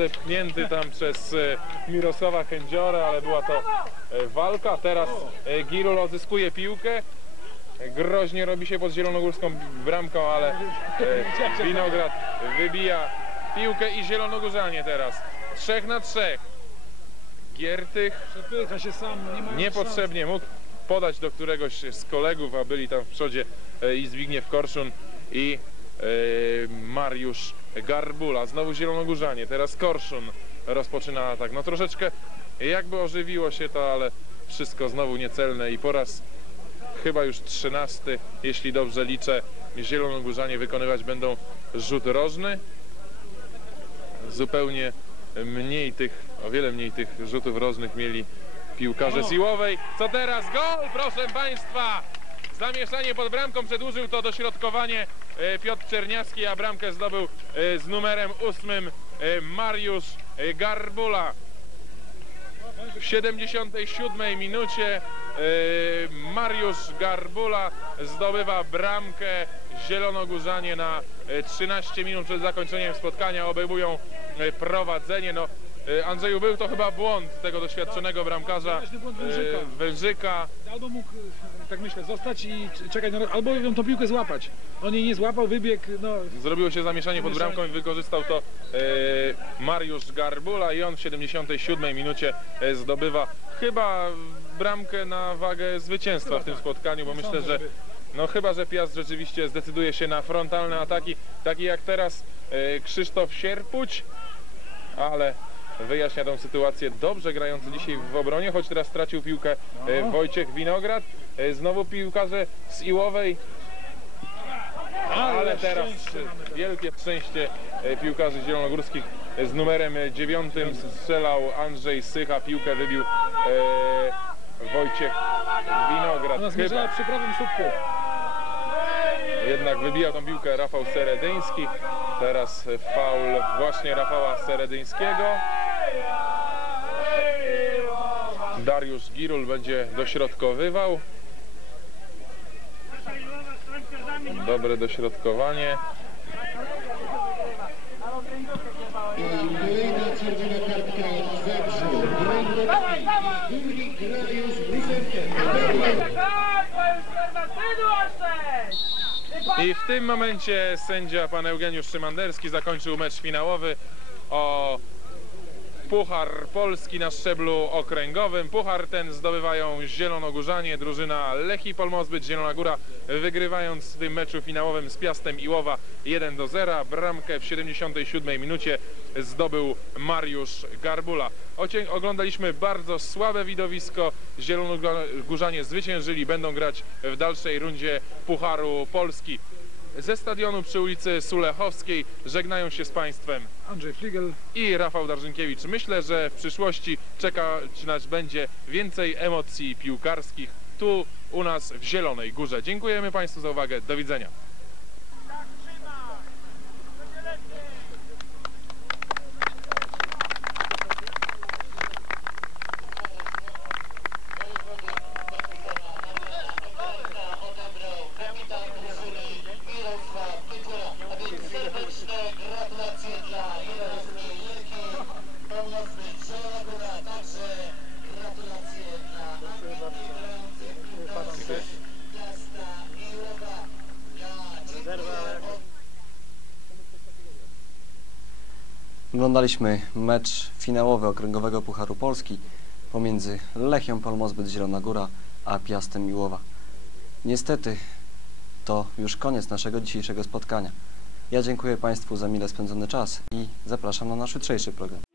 Depchnięty tam przez e, Mirosława Kędziora, ale była to e, walka. Teraz e, Girul odzyskuje piłkę. Groźnie robi się pod zielonogórską bramką, ale Winograd wybija piłkę i zielonogórzanie teraz. Trzech na trzech. Giertych niepotrzebnie mógł podać do któregoś z kolegów, a byli tam w przodzie i Zbigniew Korszun i Mariusz Garbula. Znowu zielonogórzanie, teraz Korszun rozpoczyna atak. No troszeczkę jakby ożywiło się to, ale wszystko znowu niecelne i po raz chyba już trzynasty, jeśli dobrze liczę, zielonogórzanie wykonywać będą rzut rożny. Zupełnie mniej tych, o wiele mniej tych rzutów rożnych mieli piłkarze Siłowej. Co teraz? Gol, proszę Państwa! Zamieszanie pod bramką przedłużył to dośrodkowanie Piotr Czerniawski, a bramkę zdobył e, z numerem ósmym e, Mariusz e, Garbula. W 77 minucie e, Mariusz Garbula zdobywa bramkę. Zielonogórzanie na e, 13 minut przed zakończeniem spotkania obejmują e, prowadzenie. No, e, Andrzeju, był to chyba błąd tego doświadczonego bramkarza błąd Wężyka. Wężyka. Albo mógł, e, tak myślę, zostać i czekać na... Albo ją tą piłkę złapać. On jej nie złapał, wybiegł, no... Zrobiło się zamieszanie pod bramką i wykorzystał to Mariusz Garbula i on w 77 minucie zdobywa chyba bramkę na wagę zwycięstwa w tym spotkaniu, bo myślę, że no chyba, że Piast rzeczywiście zdecyduje się na frontalne ataki, takie jak teraz Krzysztof Sierpuć, ale wyjaśnia tą sytuację dobrze grający dzisiaj w obronie, choć teraz stracił piłkę e, No. Wojciech Winograd. E, znowu piłkarze z Iłowej ale teraz wielkie szczęście e, piłkarzy zielonogórskich z numerem dziewiątym strzelał Andrzej Sycha, piłkę wybił e, Wojciech Winograd. Ona zmierzała przy prawym słupku. jednak wybija tą piłkę Rafał Seredyński. Teraz faul właśnie Rafała Seredyńskiego. Dariusz Girul będzie dośrodkowywał. Dobre dośrodkowanie. I w tym momencie sędzia pan Eugeniusz Szymanderski zakończył mecz finałowy o Puchar Polski na szczeblu okręgowym. Puchar ten zdobywają Zielonogórzanie, drużyna Lechi Polmozbyt, Zielona Góra wygrywając w tym meczu finałowym z Piastem Iłowa 1 do 0. Bramkę w 77 minucie zdobył Mariusz Garbula. Oglądaliśmy bardzo słabe widowisko. Zielonogórzanie zwyciężyli, będą grać w dalszej rundzie Pucharu Polski. Ze stadionu przy ulicy Sulechowskiej żegnają się z Państwem Andrzej Fligel. i Rafał Darżynkiewicz. Myślę, że w przyszłości czekać nas będzie więcej emocji piłkarskich tu u nas w Zielonej Górze. Dziękujemy Państwu za uwagę. Do widzenia. Oglądaliśmy mecz finałowy Okręgowego Pucharu Polski pomiędzy Lechią Polmozbyt Zielona Góra a Piastem Miłowa. Niestety to już koniec naszego dzisiejszego spotkania. Ja dziękuję Państwu za mile spędzony czas i zapraszam na nasz jutrzejszy program.